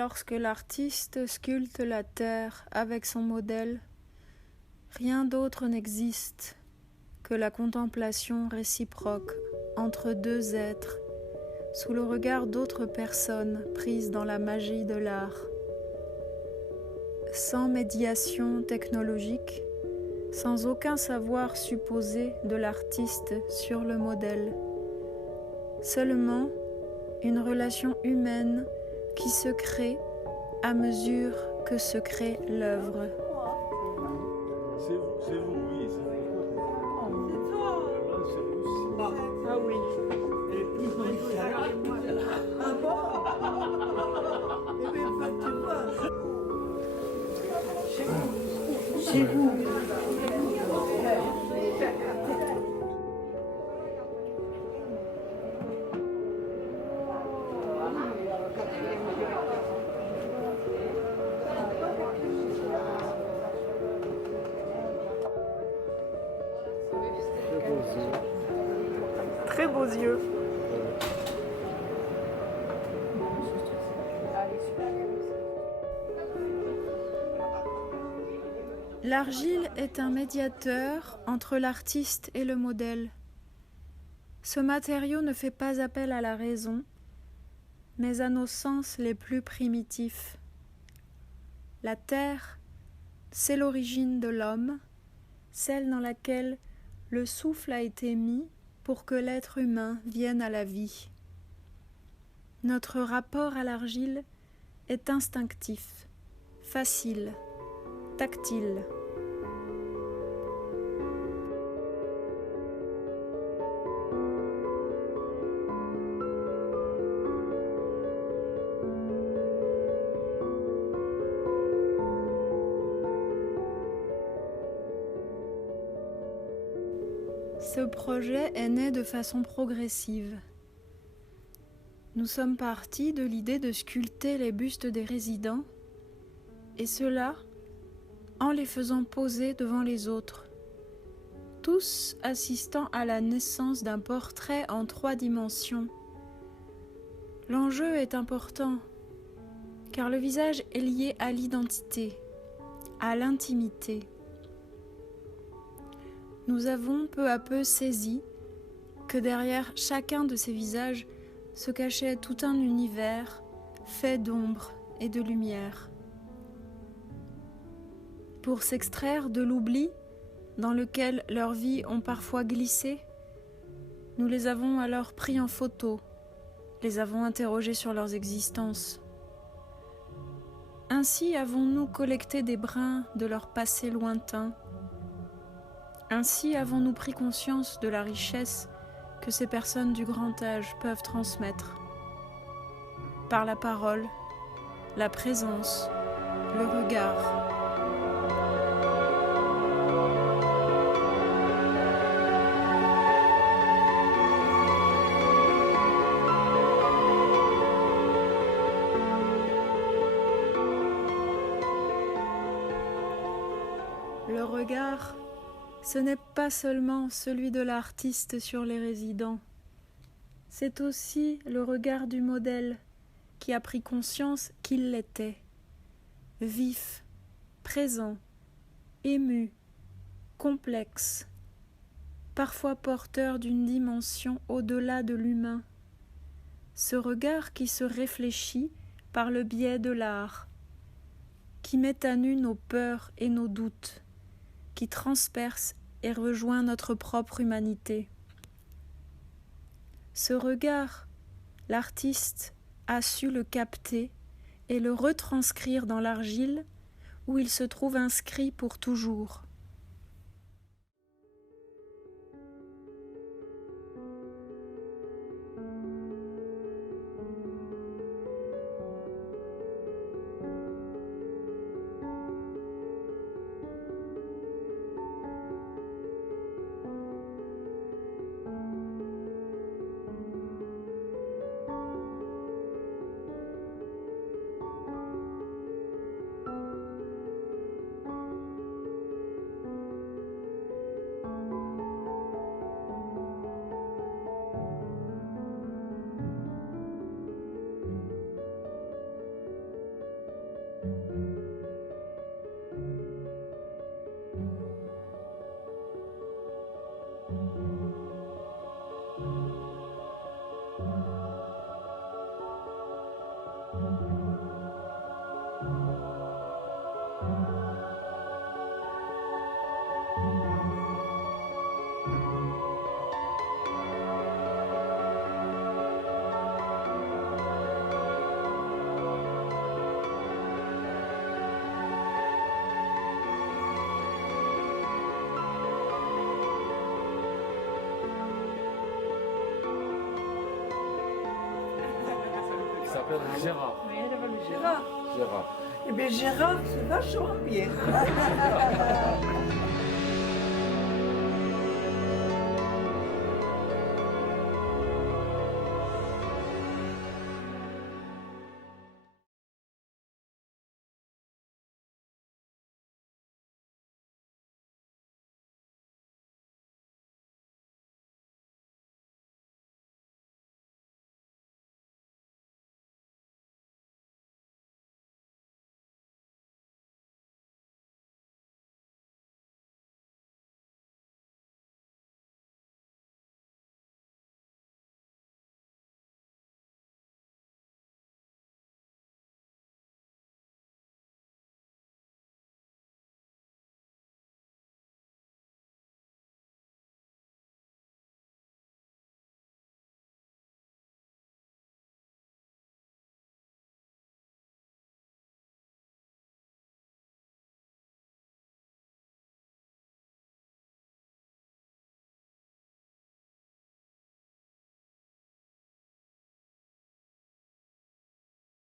lorsque l'artiste sculpte la terre avec son modèle, rien d'autre n'existe que la contemplation réciproque entre deux êtres, sous le regard d'autres personnes prises dans la magie de l'art. Sans médiation technologique, sans aucun savoir supposé de l'artiste sur le modèle. Seulement une relation humaine qui se crée à mesure que se crée l'œuvre. C'est vous, oui, c'est vous. C'est toi. C'est vous aussi. Ah oui. Ah bon? Eh bien, pas que tu vois. Chez vous. Très beaux yeux. L'argile est un médiateur entre l'artiste et le modèle. Ce matériau ne fait pas appel à la raison, mais à nos sens les plus primitifs. La terre, c'est l'origine de l'homme, celle dans laquelle le souffle a été mis pour que l'être humain vienne à la vie. Notre rapport à l'argile est instinctif, facile, tactile. Ce projet est né de façon progressive. Nous sommes partis de l'idée de sculpter les bustes des résidents, et cela en les faisant poser devant les autres, tous assistant à la naissance d'un portrait en 3 dimensions. L'enjeu est important, car le visage est lié à l'identité, à l'intimité. Nous avons peu à peu saisi que derrière chacun de ces visages se cachait tout un univers fait d'ombre et de lumière. Pour s'extraire de l'oubli dans lequel leurs vies ont parfois glissé, nous les avons alors pris en photo, les avons interrogés sur leurs existences. Ainsi avons-nous collecté des brins de leur passé lointain. Ainsi avons-nous pris conscience de la richesse que ces personnes du grand âge peuvent transmettre. Par la parole, la présence, le regard. Le regard, ce n'est pas seulement celui de l'artiste sur les résidents, c'est aussi le regard du modèle qui a pris conscience qu'il l'était, vif, présent, ému, complexe, parfois porteur d'une dimension au-delà de l'humain. Ce regard qui se réfléchit par le biais de l'art, qui met à nu nos peurs et nos doutes, qui transperce et rejoint notre propre humanité. Ce regard, l'artiste a su le capter et le retranscrire dans l'argile où il se trouve inscrit pour toujours. s'appelle Gérard. Gérard. Gérard. Eh bien, Gérard, c'est vachement bien.